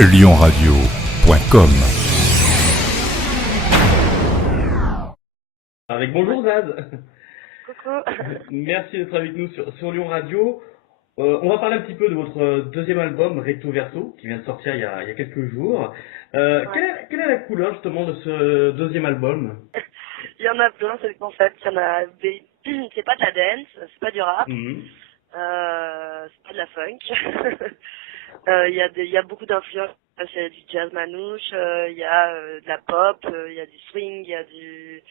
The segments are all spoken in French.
lyonradio.com. Avec bonjour Zaz. Coucou. Merci d'être avec nous sur Lyon Radio. On va parler un petit peu de votre deuxième album, Recto Verso, qui vient de sortir il y a quelques jours. Ouais. Quelle est la couleur justement de ce deuxième album? Il y en a plein, c'est le concept. Il y en a des... C'est pas de la dance, c'est pas du rap, c'est pas de la funk. Il y a beaucoup d'influences. Il y a du jazz manouche, il y a de la pop, il y a du swing, il y a de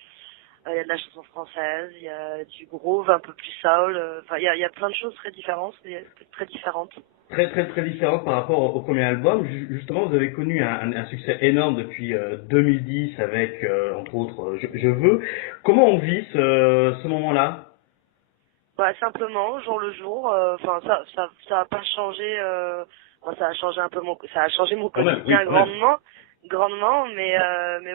la chanson française, il y a du groove un peu plus soul. Enfin, il y a plein de choses très différentes, très différentes. Très différente par rapport au premier album. Justement, vous avez connu un succès énorme depuis 2010 avec, entre autres, Je veux. Comment on vit ce moment-là? Bah, simplement, jour le jour. Enfin, ça a pas changé. Bon, ça a changé un peu ça a changé mon Quand même, oui, quotidien quand même. grandement. Mais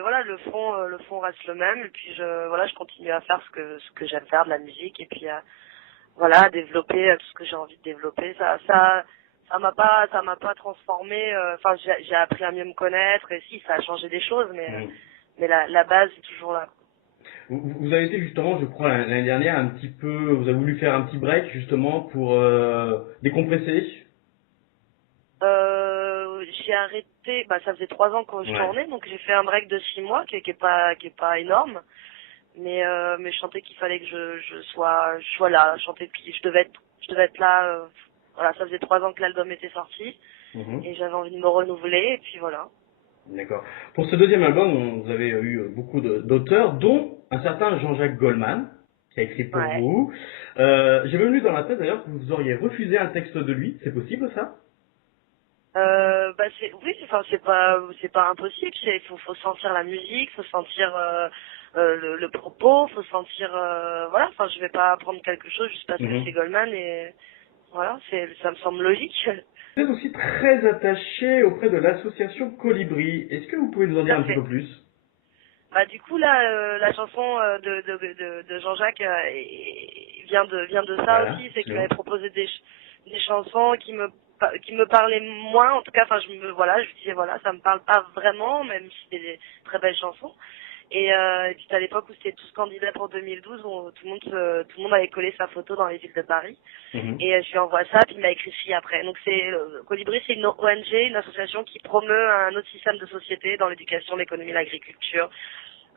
voilà, le fond reste le même. Et puis je continue à faire ce que j'aime faire, de la musique. Et puis voilà, développer tout ce que j'ai envie de développer. Ça m'a pas transformé. Enfin, j'ai appris à mieux me connaître. Et si, ça a changé des choses, mais la base est toujours là. Vous avez été justement, je crois, l'année dernière, un petit peu, vous avez voulu faire un petit break justement pour décompresser. J'ai arrêté, bah ça faisait 3 ans que je tournais, donc j'ai fait un break de 6 mois qui est pas énorme, mais je sentais qu'il fallait que je sois là, je sentais que je devais être là. Voilà, ça faisait 3 ans que l'album était sorti et j'avais envie de me renouveler et puis voilà. D'accord. Pour ce deuxième album, vous avez eu beaucoup d'auteurs, dont un certain Jean-Jacques Goldman, qui a écrit pour Ouais. vous. J'avais lu dans la tête d'ailleurs que vous auriez refusé un texte de lui. C'est possible ça? Bah oui, c'est pas impossible. Faut sentir la musique, faut sentir le propos, faut sentir voilà. Enfin, je vais pas prendre quelque chose juste parce que c'est Goldman et voilà. Ça me semble logique. Vous êtes aussi très attaché auprès de l'association Colibri. Est-ce que vous pouvez nous en Tout dire à un petit fait. peu plus? Bah du coup là, la chanson de Jean-Jacques vient de ça Voilà, aussi, c'est qu'il excellent. m'avait proposé des chansons qui me parlaient moins, en tout cas. Enfin, je disais voilà, ça me parle pas vraiment, même si c'était des très belles chansons. Et puis à l'époque où c'était tous candidats pour 2012, tout le monde avait collé sa photo dans les villes de Paris. Et je lui envoie ça, puis il m'a écrit ci après. Donc Colibri, c'est une ONG, une association qui promeut un autre système de société dans l'éducation, l'économie, l'agriculture,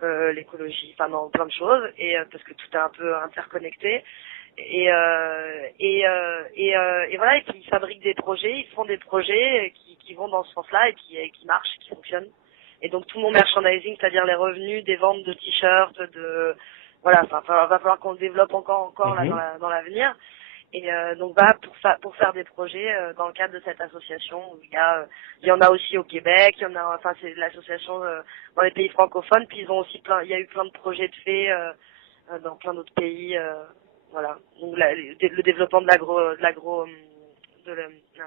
l'écologie, enfin dans plein de choses, et parce que tout est un peu interconnecté. Et voilà, et puis ils fabriquent des projets, ils font des projets qui vont dans ce sens-là et qui marchent, qui fonctionnent. Et donc tout mon merchandising, c'est-à-dire les revenus des ventes de t-shirts, voilà, enfin va falloir qu'on le développe encore là dans l'avenir. Et donc pour faire des projets dans le cadre de cette association, où il y en a aussi au Québec, c'est l'association dans les pays francophones, puis il y a eu plein de projets de faits dans plein d'autres pays, voilà. Donc le développement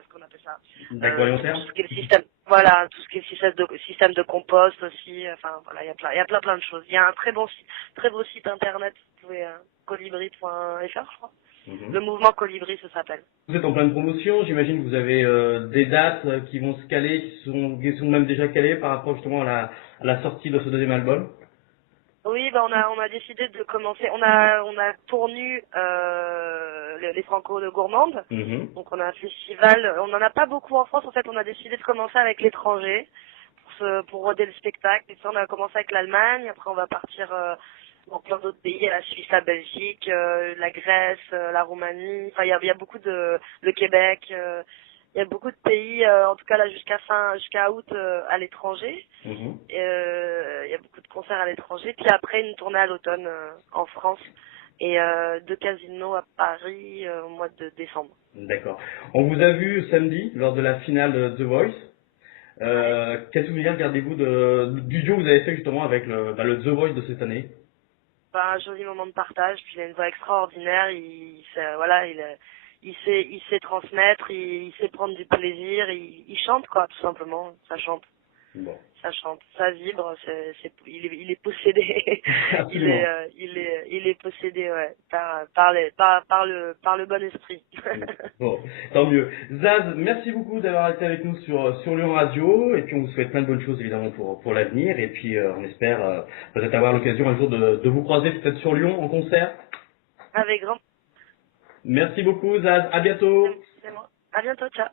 ce qu'on appelle ça, D'agroalimentaire. tout ce qui est le système, voilà, tout ce qui est système de compost aussi, enfin voilà, il y a plein de choses. Il y a un très beau site internet, vous pouvez colibri.fr, je crois. Le mouvement Colibri, ça s'appelle. Vous êtes en pleine promotion, j'imagine que vous avez des dates qui vont se caler, qui sont même déjà calées par rapport justement à la sortie de ce deuxième album. Oui, bah on a décidé de commencer. On a tourné les Franco de Gourmande. Donc on a un festival. On en a pas beaucoup en France. En fait, on a décidé de commencer avec l'étranger pour roder le spectacle. Et ça, on a commencé avec l'Allemagne. Après, on va partir dans plein d'autres pays, la Suisse, la Belgique, la Grèce, la Roumanie. Enfin, il y a beaucoup le Québec. Il y a beaucoup de pays, en tout cas là jusqu'à août à l'étranger. Il y a beaucoup de concerts à l'étranger. Puis après une tournée à l'automne en France et 2 casinos à Paris au mois de décembre. D'accord. On vous a vu samedi lors de la finale de The Voice. Quel souvenir gardez-vous du duo que vous avez fait justement avec le The Voice de cette année? Bah, un joli moment de partage. Puis il a une voix extraordinaire. Il sait transmettre, il sait prendre du plaisir. Il chante quoi, tout simplement. Ça chante. Bon. Ça chante, ça vibre, il est possédé. il est possédé, ouais, par le bon esprit. Bon, tant mieux. Zaz, merci beaucoup d'avoir été avec nous sur Lyon Radio, et puis on vous souhaite plein de bonnes choses évidemment pour l'avenir, et puis on espère peut-être avoir l'occasion un jour de vous croiser peut-être sur Lyon en concert. Avec grand. Merci beaucoup Zaz, à bientôt. C'est moi. À bientôt, ciao.